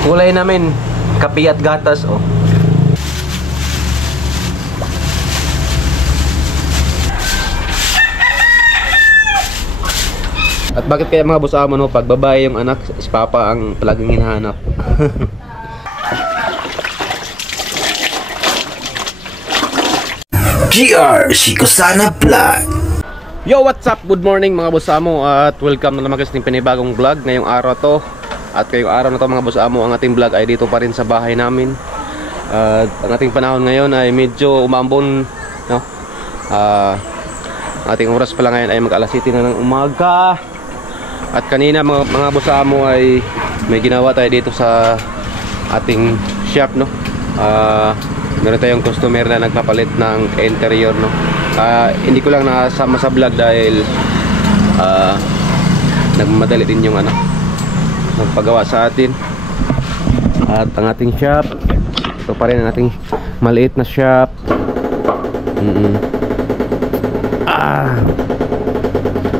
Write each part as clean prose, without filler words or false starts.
Ang kulay namin, kape at gatas, oh. At bakit kaya mga boss amo, no, pag babae yung anak, si Papa ang palaging hinahanap. GR Shikosana Vlog. Yo, what's up? Good morning mga boss amo at welcome na naman kasi ng panibagong vlog ngayong araw to. At ngayong araw na to mga boss amo, ang ating vlog ay dito pa rin sa bahay namin. Ang ating panahon ngayon ay medyo umambon, no? Ating oras pala ngayon ay mag-alas 7 na ng umaga. At kanina mga boss amo ay may ginawa tayo dito sa ating shop, no? Meron tayong customer na nagpapalit ng interior, no? Hindi ko lang nasama sa vlog dahil nagmadali din yung nagpagawa sa atin. At ang ating shop, ito pa rin ang ating maliit na shop.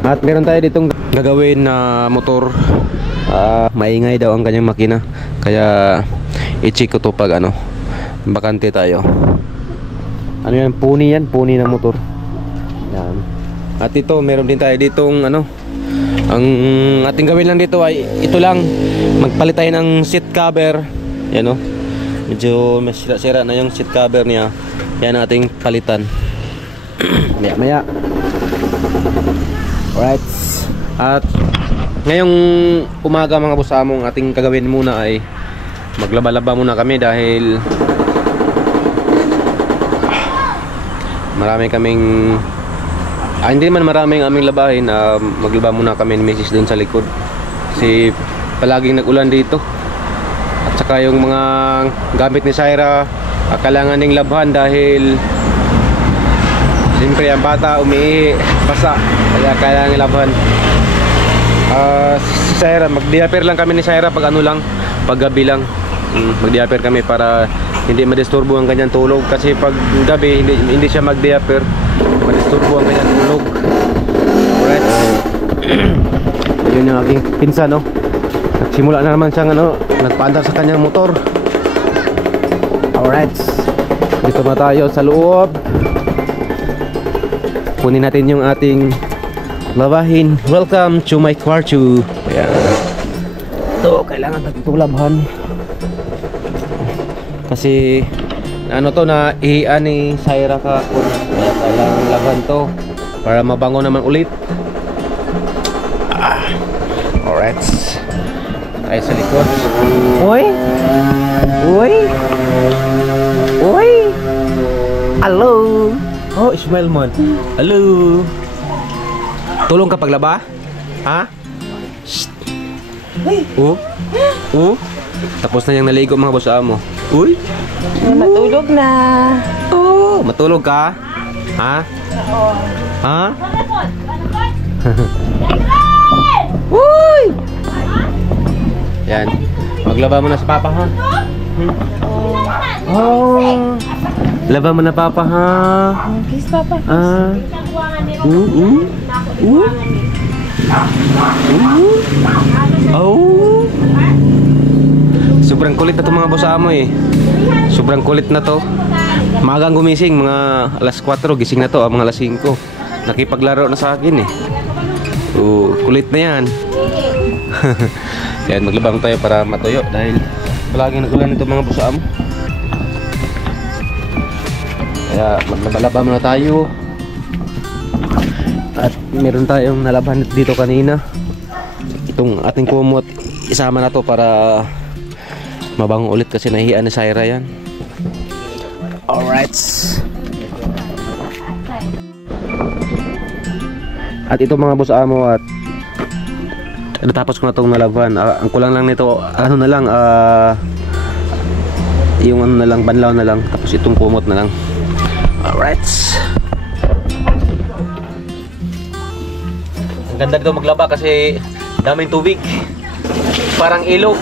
At meron tayo ditong gagawin na motor. Maingay daw ang kanyang makina, kaya i-check ko to pag bakante tayo. Ano yan? Puni yan, puni ng motor. Yan. At ito, meron din tayo ditong ang ating gawin lang dito ay ito lang, magpalit tayo ng seat cover. Yan, no? Medyo sira na yung seat cover niya. Yan ating palitan. Maya maya. Alright. At ngayong umaga mga boss among, ating kagawin muna ay maglaba-laba muna kami dahil marami kaming hindi man maraming aming labahin. Maglaba muna kami ni Mrs. dun sa likod kasi palaging nag-ulan dito. At saka yung mga gamit ni Syra kailangan ding labhan dahil siyempre ang bata umiihi, basa, kaya kailangan labhan. Si Syra, mag-diaper lang kami ni Syra pag pag gabi lang. Mag-diaper kami para hindi madisturbo ang kanyang tulog, kasi pag gabi hindi siya mag-diaper, madisturbo ang kanyang tulog. Alright. Ayun yung aking pinsan, no? Nagsimula na naman siyang nagpaandar sa kanyang motor. Alright. Dito na tayo sa loob. Kunin natin yung ating labahin. Welcome to my kwarto. Ayan. Ito, kailangan natin ito labhan. Kasi to na ihian ni Syra ka, kaya kailangan laban to para mabango naman ulit. Alright, tayo sa likod. Uy, uy, uy, hello. Oh, smile mo. Hello. Tulong ka paglaba? Ha? Shh. Tapos na yung naligo mga boss amo. Uy, matulog na. Oh, matulog ka? Ha? Oo. Ha? Uy! Yan. Maglaba mo na sa Papa, ha? Oh. Laba mo na Papa, ha? Please, Papa. Oh. Sobrang kulit na to mga boss amo eh. Sobrang kulit na to. Maagang gumising, mga alas 4 gising na to, mga alas 5. Nakipaglaro na sa akin eh. Kulit na yan. Yan, maglabang tayo para matuyo dahil palagi nag-ulan ito mga boss amo. Kaya maglaba-laba muna tayo. At meron tayong nalaban dito kanina. Itong ating kumot, isama na to para mabango ulit kasi nahihian ni Syra yan. Alright. At ito mga boss amo, at natapos ko na itong nalaban. Ang kulang lang nito, yung banlaw na lang, tapos itong kumot na lang. Alright. Ang ganda dito maglaba kasi daming tubig, parang ilog.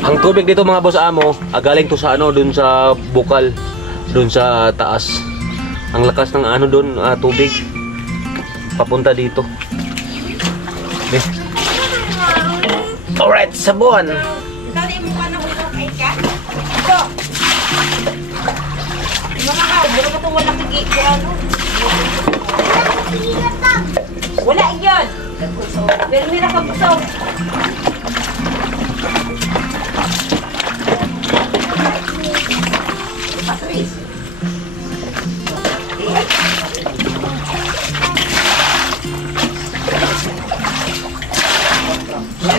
Ang tubig dito mga boss amo, galing to sa dun sa bukal, dun sa taas. Ang lakas ng dun tubig papunta dito. Alright, sabon. Dali mo ka na usok ay ka. Ito. Mga ka, wala ka itong walang higit ko ano. Wala yun. Pero may nakabusaw. Patris.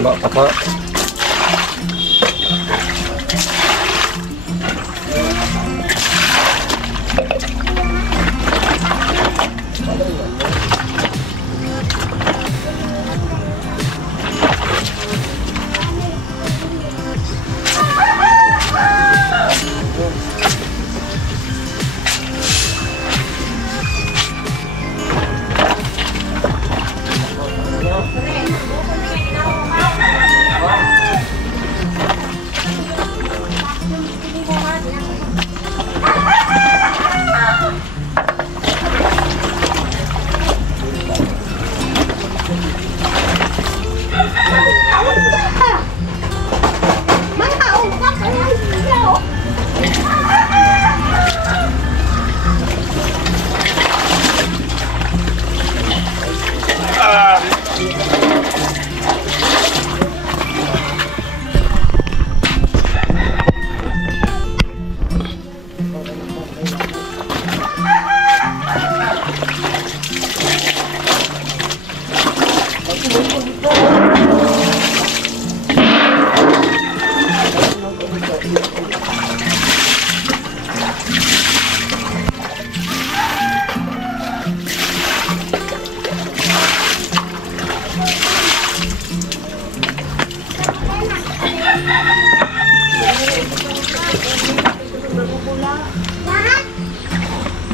Apa?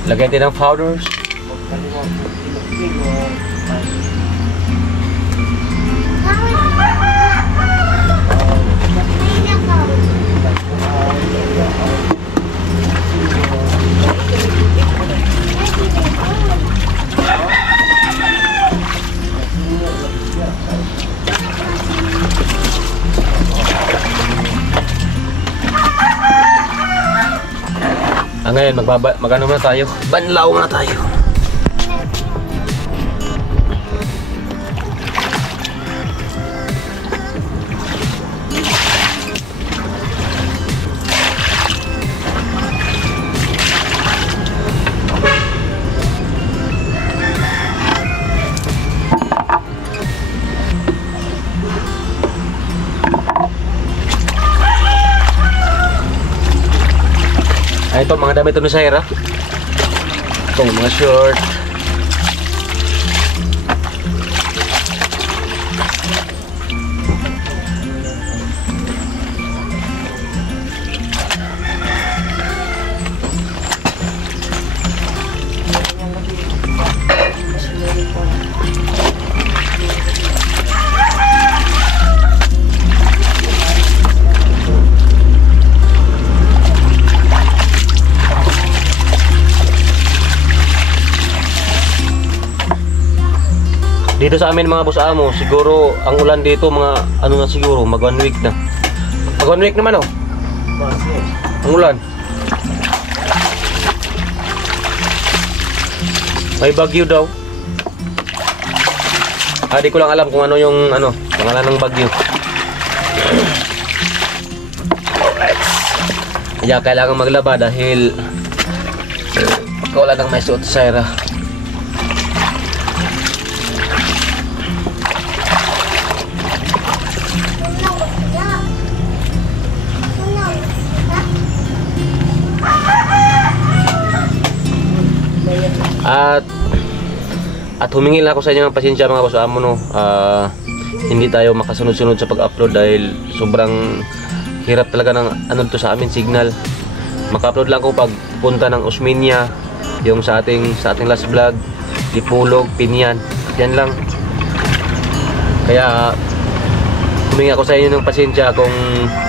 Lagyan din ng powders. Ngayon, magano muna tayo. Banlaw muna tayo. Ito, mga damit ni Saira. Ito, mga short. Dito sa amin mga boss amo, siguro ang ulan dito mga ano na siguro, mag 1 week na. Mag 1 week naman oh. Ang ulan. May bagyo daw. Di ko lang alam kung ano yung ano, pangalan ng bagyo. Kaya kailangan maglaba dahil wala nang may suot sa Saira. At humingi lang ako sa inyo ng pasensya mga boss amo no. Hindi tayo makasunod-sunod sa pag-upload dahil sobrang hirap talaga ng ano to sa amin signal. Maka-upload lang ako pag punta ng Osmeña, yung sa ating last vlog, Dipolog, Pinyan. Yan lang. Kaya humingi ako sa inyo ng pasensya kung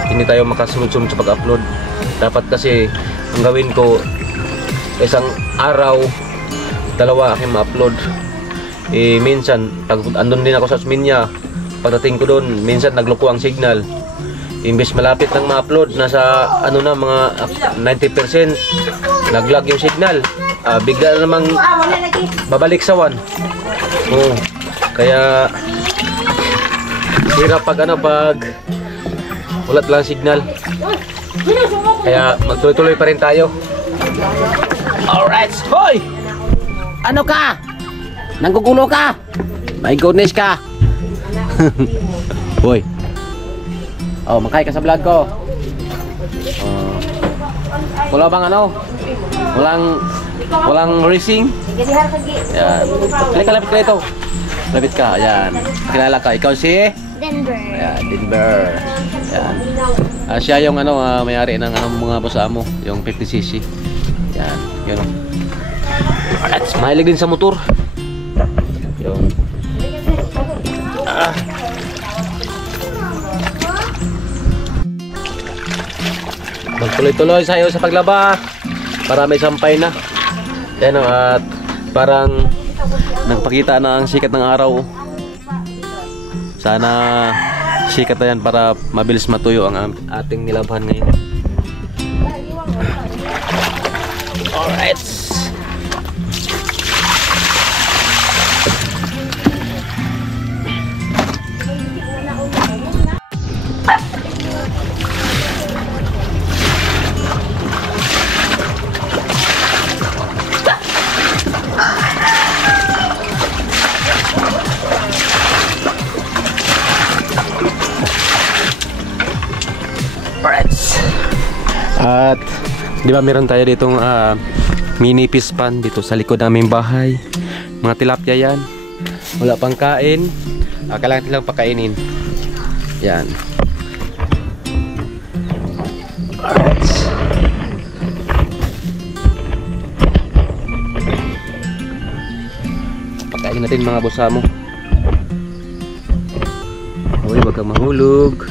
hindi tayo makasunod-sunod sa pag-upload. Dapat kasi ang gawin ko isang araw dalawa aking ma-upload. Minsan pag andun din ako sa Osmeña, pagdating ko doon, minsan nagloko ang signal. Imbes malapit nang ma-upload, nasa ano na mga 90%, naglag yung signal. Bigla na namang babalik sa 1. Oh, kaya hirap pag wala lang signal. Kaya magtuloy-tuloy pa rin tayo. Alright, hoy! Ano ka? Nanggugulo ka? My goodness ka! Hoy! Oh, makay ka sa vlog ko. Wala bang ano? Walang racing? Yan. Lapit ka ito. Lapit ka. Yan. Kilala ka. Ikaw si? Denver. Ayan, Denver. Yan. Siya yung ano, may-ari ng mga boss amo, yung 50cc. Yan. Yun. Alright, mahilig din sa motor. Yung magtuloy-tuloy sayo sa paglaba para may sampay na. Yan o, at parang nagpakita na ang sikat ng araw. Sana sikat na yan para mabilis matuyo ang ating nilabhan ngayon. Alright. At di ba meron tayo ditong mini fish pan dito sa likod ng aming bahay. Mga tilapia yan. Wala pang kain. Kailangan nilang pakainin. Yan. Alright. Pakainin natin mga bosamo. Huwag kang mahulog.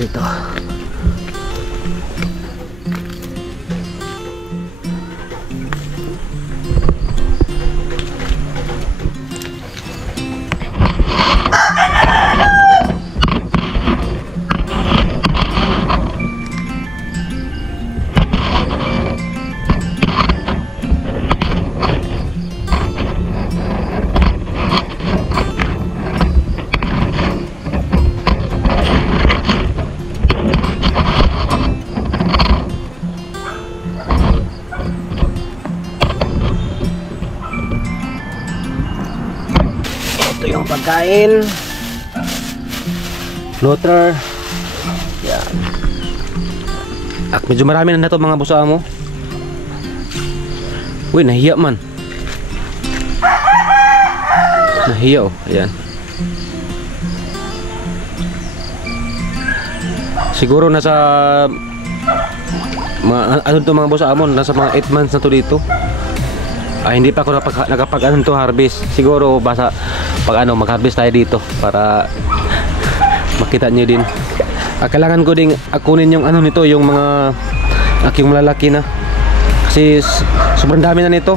Dito. Ito yung pagkain. Floater. Yan. At medyo marami na ito mga busa mo. Uy, nahiya man. Nahiya oh. Ayan. Siguro nasa ano to mga busa mo, nasa mga 8 months na to dito. Hindi pa ako nakapag to harvest. Siguro basta pag mag-harvest tayo dito para makita nyo din. Kailangan ko ding akunin yung nito, yung mga aking malalaki na. Kasi sobrang dami na nito.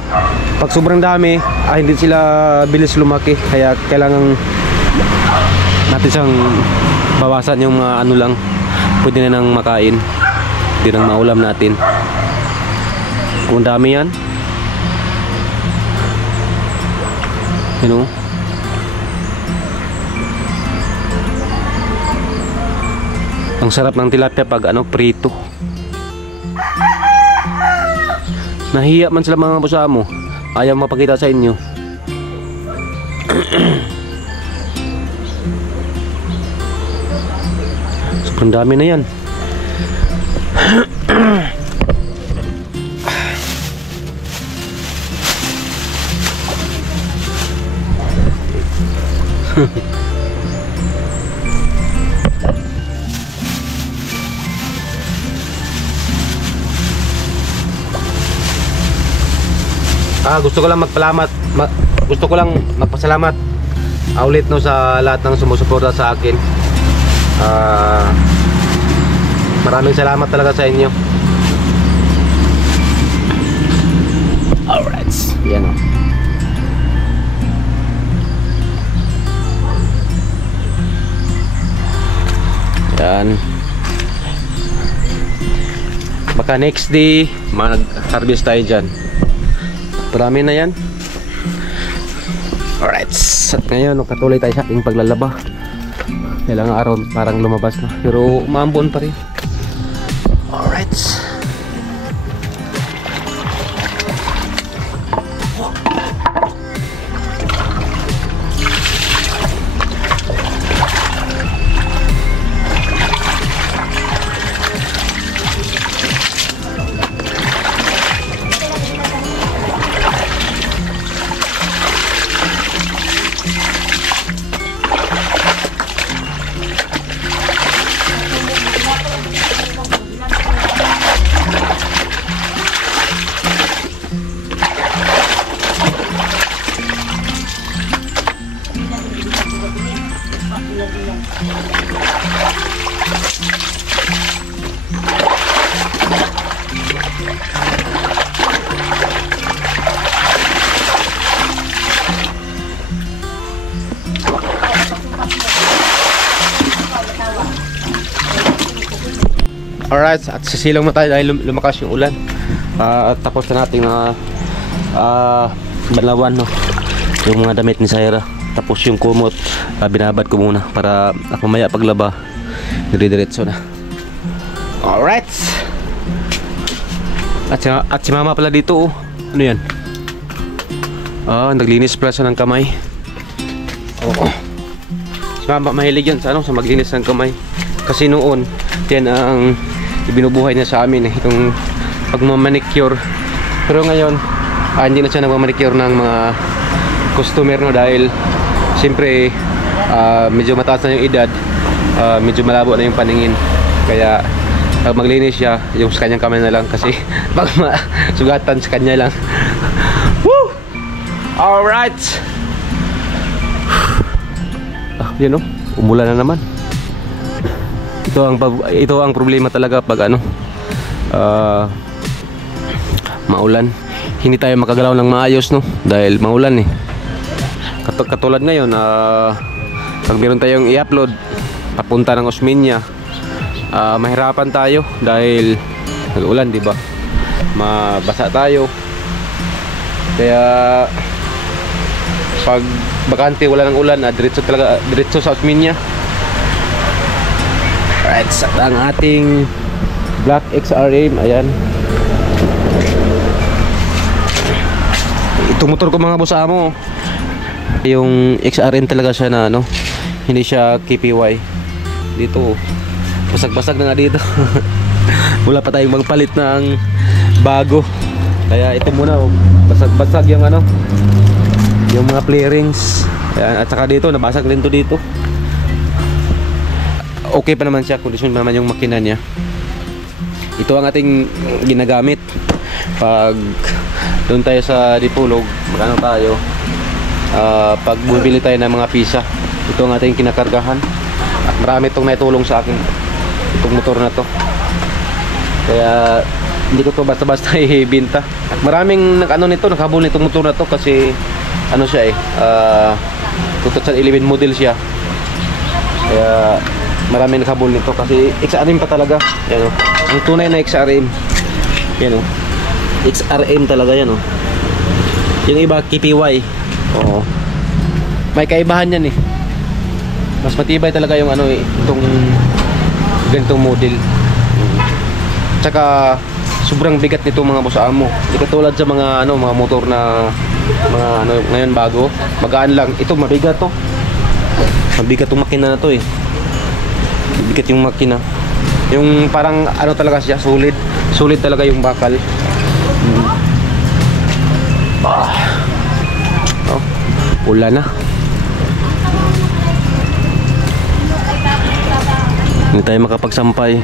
Pag sobrang dami, hindi sila bilis lumaki. Kaya kailangan natin siyang bawasan yung mga lang. Pwede na nang makain. Hindi nang maulam natin. Kung dami yan, you know, ang sarap ng tilapia pag prito. Nahiya man sila mga busa mo. Ayaw mapakita sa inyo. Sobrang dami na yan. Gusto ko lang magpasalamat ulit sa lahat ng sumusuporta sa akin. Maraming salamat talaga sa inyo. Yan o. Yan. Baka next day mag-harvest tayo dyan. Marami na yan. Alright. At ngayon, katuloy tayo sa ating paglalaba. Ilang araw parang lumabas na. Pero maambon pa rin. Alright. Alright, at sisilong na tayo dahil lumakas yung ulan. Tapos na natin na banlawan, no? Yung mga damit ni Syra. Tapos yung kumot, binabad ko muna para mamaya paglaba dire-diretso na. Alright. At si mama pala dito, oh. Ano yan? Naglinis pala siya ng kamay. Si mama mahilig yan sa, sa maglinis ng kamay. Kasi noon, yan ang ibinubuhay niya sa amin, itong pagmamanicure. Pero ngayon, hindi na siya nagmamanicure ng mga customer, no, dahil siyempre medyo mataas na yung edad, medyo malabo na yung paningin. Kaya pag maglinis siya, yung sa kanyang kamay na lang, kasi pag sugatan sa kanya lang. Woo! Alright! Yan, no? Umulan na naman. Ito ang problema talaga pag maulan. Hindi tayo makagalaw ng maayos, no, dahil maulan eh. Katulad ngayon, pag meron tayong i-upload papunta ng Osmeña, mahirapan tayo dahil nag-ulan, di ba? Mabasa tayo. Kaya pag bakante, wala ng ulan, diretso sa Osmeña. Alright, at ang ating Black XRM, ayan. Itong motor ko, mga boss amo, yung XRM talaga siya na hindi siya KPY. Dito, basag-basag na nga dito. Wala pa tayong magpalit ng bago. Kaya ito muna, basag-basag yung yung mga clearings. Ayan, at saka dito, nabasag rin to dito. Okay pa naman siya, kondisyon pa naman yung makina niya. Ito ang ating ginagamit pag doon tayo sa Dipolog, magano tayo, pag bumili tayo ng mga pisa. Ito ang ating kinakargahan. At marami itong naitulong sa akin, itong motor na to. Kaya hindi ko to basta-basta ibinta. At maraming nakabul nitong motor na to kasi siya 2011 model siya. Kaya marami nakabul nito kasi XRM pa talaga. Yan, ang tunay na XRM. Yan, XRM talaga yan, yung iba KPY. Oo, may kaibahan yan eh. Mas matibay talaga yung itong ganitong model. Tsaka sobrang bigat nito, mga boss amo. Hindi katulad sa mga mga motor na mga ngayon bago, magaan lang. Ito mabigat to. Mabigat tong makina na to eh. Bigat yung makina. Yung parang talaga siya, solid talaga yung bakal. Ulan na. Hindi tayo makapagsampay.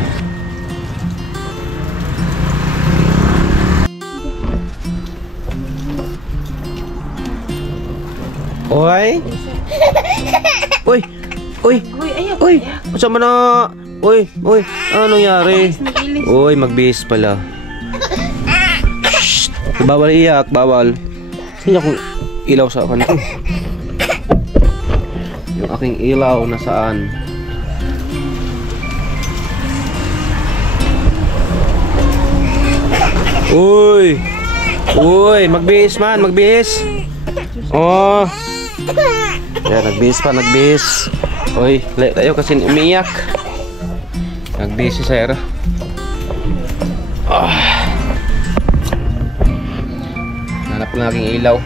Oy. Uy. Uy. Uy. Saan na? Uy. Ano nangyari? Uy, magbihis pala. Shh. Bawal iyak, bawal. Hindi akong ilaw sa kanto. Yung aking ilaw nasaan? Uy! Uy! Magbihis man! Magbihis! Oh! Yan, nagbihis pa, nagbihis. Uy, layo tayo kasi umiiyak. Nagbihis si Sarah. Hanap ko ng aking ilaw.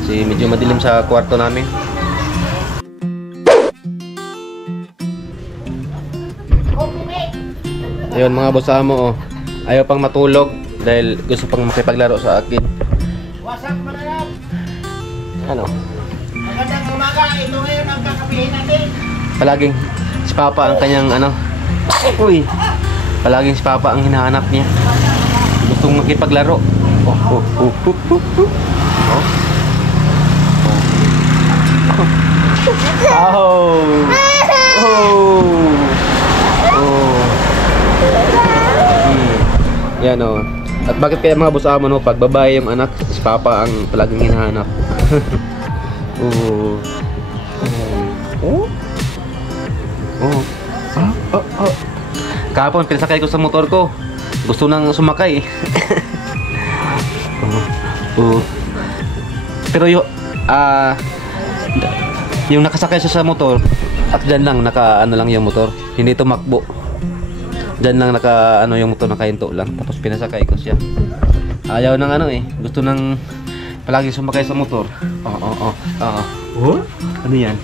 Kasi medyo madilim sa kwarto namin. Ayun mga boss mo, oh. Ayaw pang matulog dahil gusto pang makipaglaro sa akin. Wasak mo na lang. Ano? Magandang umaga. Ito ngayon ang kakapihin natin. Palaging si Papa ang kanyang ano. Uy. Palaging si Papa ang hinahanap niya. Gustong makipaglaro. Oh. Yan o. At bakit kaya mga boss amo no, pag babae yung anak, si Papa ang palaging hinahanap. Kahapon pinasakay ko sa motor ko. Gusto nang sumakay. Pero yung nakasakay siya sa motor at dyan lang naka ano lang yung motor, hindi tumakbo. Dyan lang naka ano yung motor, nakahinto lang. Tapos pinasakay ko siya. Ayaw ng ano eh, gusto nang palagi sumakay sa motor. Ano yan?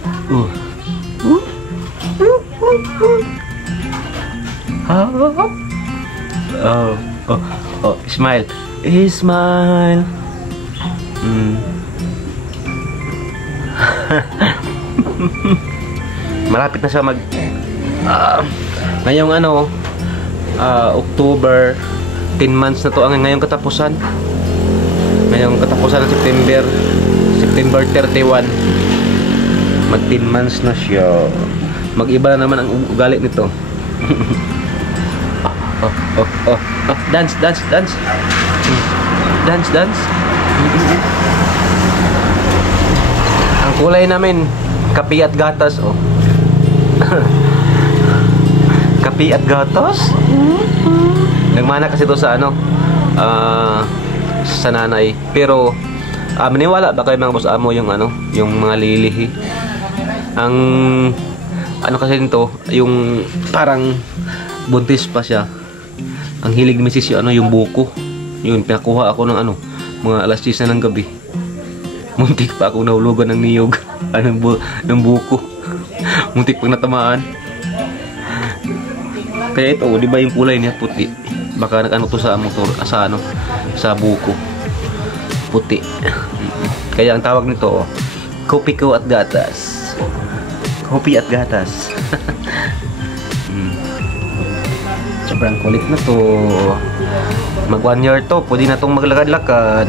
Smile. Smile. Malapit na siya mag ngayong ano October, 10 months na to ang ngayong katapusan. Ngayong katapusan ng September 31. Mag 10 months na siya. Mag-iba na naman ang ugali nito. Dance. Ang kulay namin, kape at gatas, oh. Kape at gatas? Nagmana kasi to sa ano, sa nanay. Pero maniwala ba kayo mga boss amo yung ano, yung mga lilihi? Ang ano kasi nito, yung parang buntis pa siya. Ang hilig ni Mrs. yung ano, yung buko. Yun, pinakuha ako ng ano, mga alas 10 na ng gabi. Muntik pa akong nahulugan ng niyog. Ng buko. Muntik pang natamaan. Kaya ito, di ba yung kulay niya puti? Baka nag-ano to sa motor, sa ano, sa buko. Puti. Kaya ang tawag nito, kopi ko at gatas. Kopi at gatas. Sobrang kulit na to. Mag 1 year to, pwede na tong maglakad-lakad.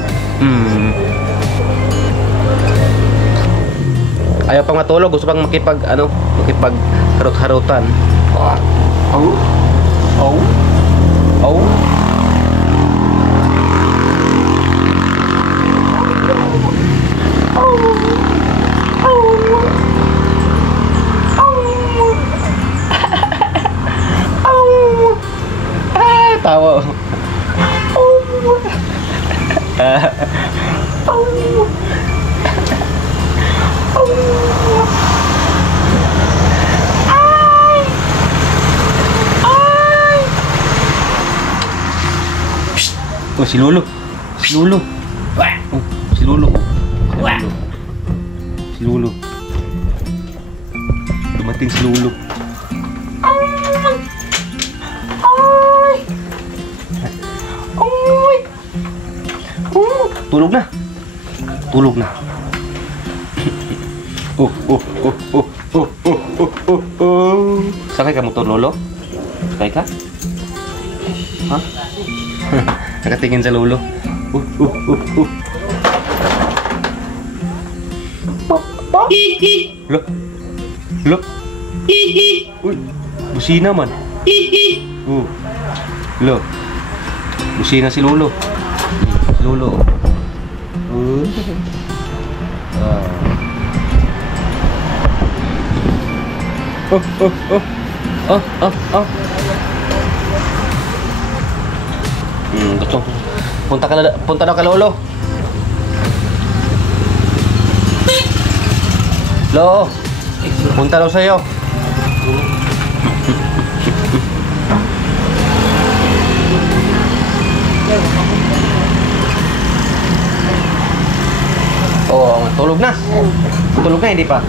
Ayaw pang matulog, gusto pang makipag harut-harutan. Tawa. Oh, si Lolo. Si Lolo. Oh, si Lolo. Si Lolo. Dumating si Lolo. Tulog na. Tulog na. Sakay ka motor, Lolo? Sakay ka? Ha? Nakatingin sa Lolo. Look. Look. Uy, busina man. Look. Busina si Lolo. Lolo. Gusto. Punta daw ka lolo. Lo. Punta daw sa'yo. Oh, tulog na. Tulog na, hindi pa.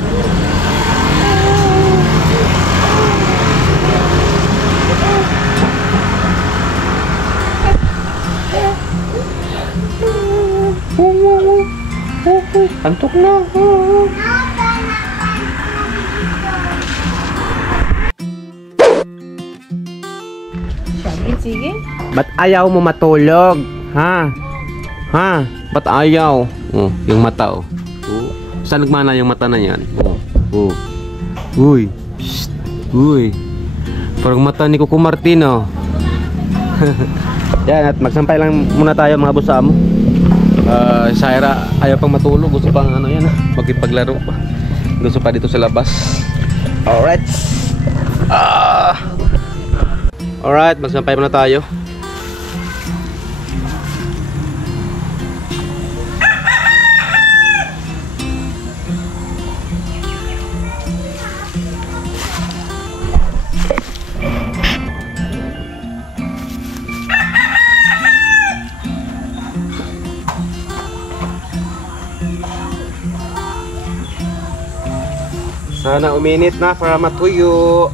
Antok na. Sige. Ba't ayaw mo matulog? Ha? Ha? Ba't ayaw? Oh, yung mata oh. Oh. Saan nagmana yung mata na yan? Oh. Oh. Uy. Shh. Uy. Parang mata ni Coco Martino. Yan, at magsampay lang muna tayo mga busamo. Saira ayaw pang matulog. Gusto pang ano yan, magkipaglaro pa. Gusto pa dito sa labas. Alright. Alright, magsampay muna tayo. Sana uminit na para matuyo.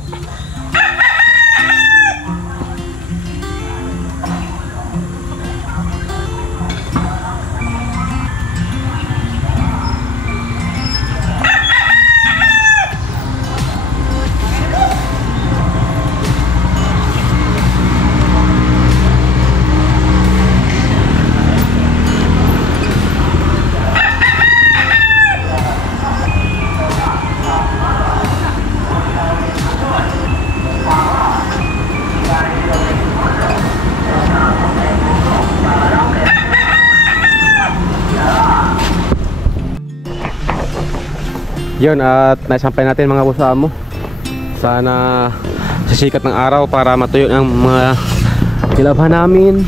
Yun, at naisampay natin mga busamo. Sana sa sikat ng araw para matuyo ang mga nilabhan namin.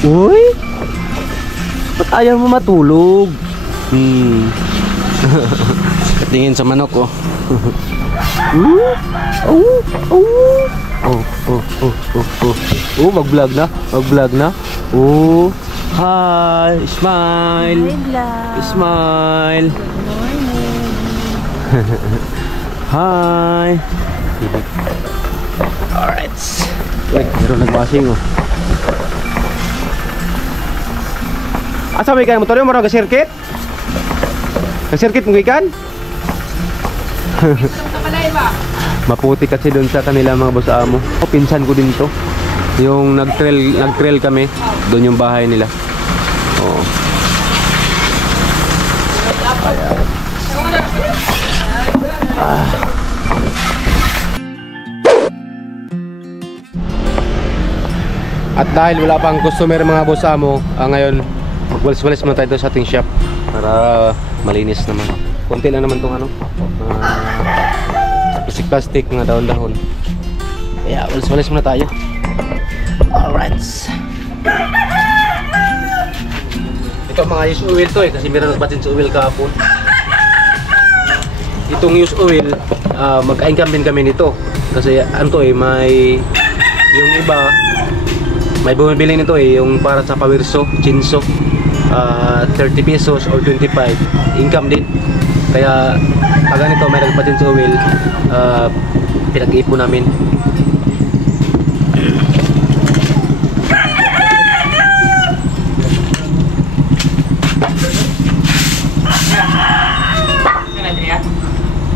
Uy! Ba't ayaw mo matulog? Katingin sa manok oh. Mag-vlog na. Mag-vlog na. Oh. Hi, smile. Smile. Hi. Alright. Wait, meron nag-washing oh. Asa may ikan? Motor yung marang ka-circuit? Ka-circuit mo ikan? Maputi kasi dun sa kanila mga busamo. Pinsan ko din to. Yung nag-trail kami, doon yung bahay nila. Oo. At dahil wala pang customer mga busamo, ngayon magwalis-walis muna tayo sa ating shop para malinis naman. Konti lang naman tong ano, plastic mga dahon-dahon. Kaya walis-walis muna tayo. Alright. Ito mga use oil to kasi meron nagbatin sa oil kahapon. Itong use oil, magka-income din kami nito. Kasi anto may yung iba may bumibili nito yung para sa pawirso, chinso, 30 pesos or 25. Income din. Kaya pag ganito may nagbatin sa oil, pinag-iipon namin.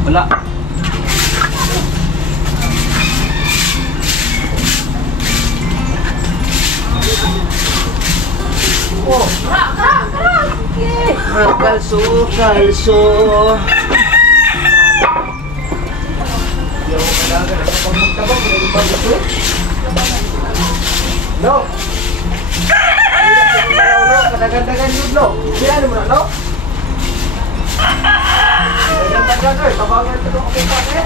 Wala. Oh, kalso. No. dagan-dagan yun, lo. Yan mo na, lo. Dagan-dagan, tabangan ito, lo. Okay, pake.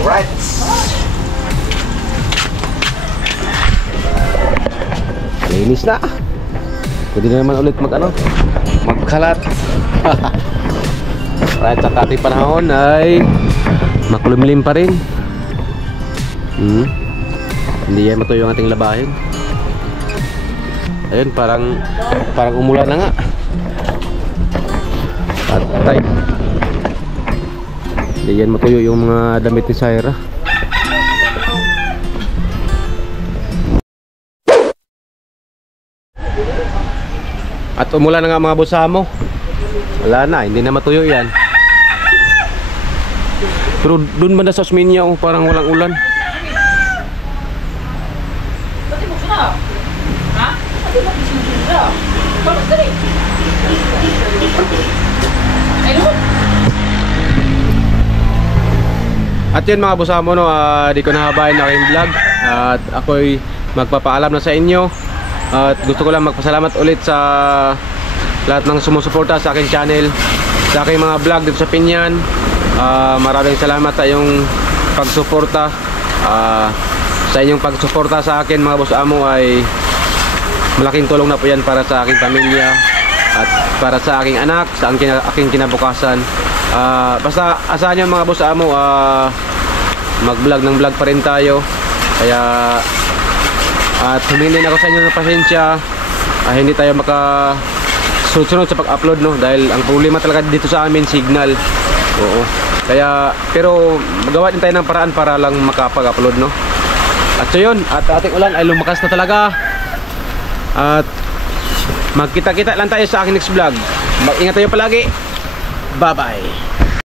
Alright. Linis na. Pwede na naman ulit magkalat. Right, sa ating panahon ay makulimlim pa rin. Hindi yan matuyo ang ating labahin. Ayun, parang umulan na nga. Patay. Hindi yan matuyo yung mga damit ni Syra. At umulan na nga mga busamo. Wala na, hindi na matuyo yan. Pero dun banda sa Osmeña, parang walang ulan. At yun mga busamo, di ko nahabayan na aking vlog. At ako'y magpapaalam na sa inyo. At gusto ko lang magpasalamat ulit sa lahat ng sumusuporta sa aking channel, sa aking mga vlog dito sa Pinyan. Maraming salamat sa iyong pagsuporta. Sa inyong pagsuporta sa akin mga busamo ay malaking tulong na po yan para sa aking pamilya at para sa aking anak, sa aking kinabukasan. Basta asahan nyo mga busamo, mag-vlog ng vlog pa rin tayo. Kaya at humingi ako sa inyo ng pasensya, hindi tayo makasunod sa pag-upload, no, dahil ang problema talaga dito sa amin signal. Oo. Kaya pero magawa din tayo ng paraan para lang makapag-upload, no. At so yun, at ating ulan ay lumakas na talaga. At magkita-kita lang tayo sa aking next vlog. Mag-ingat tayo palagi. Bye bye.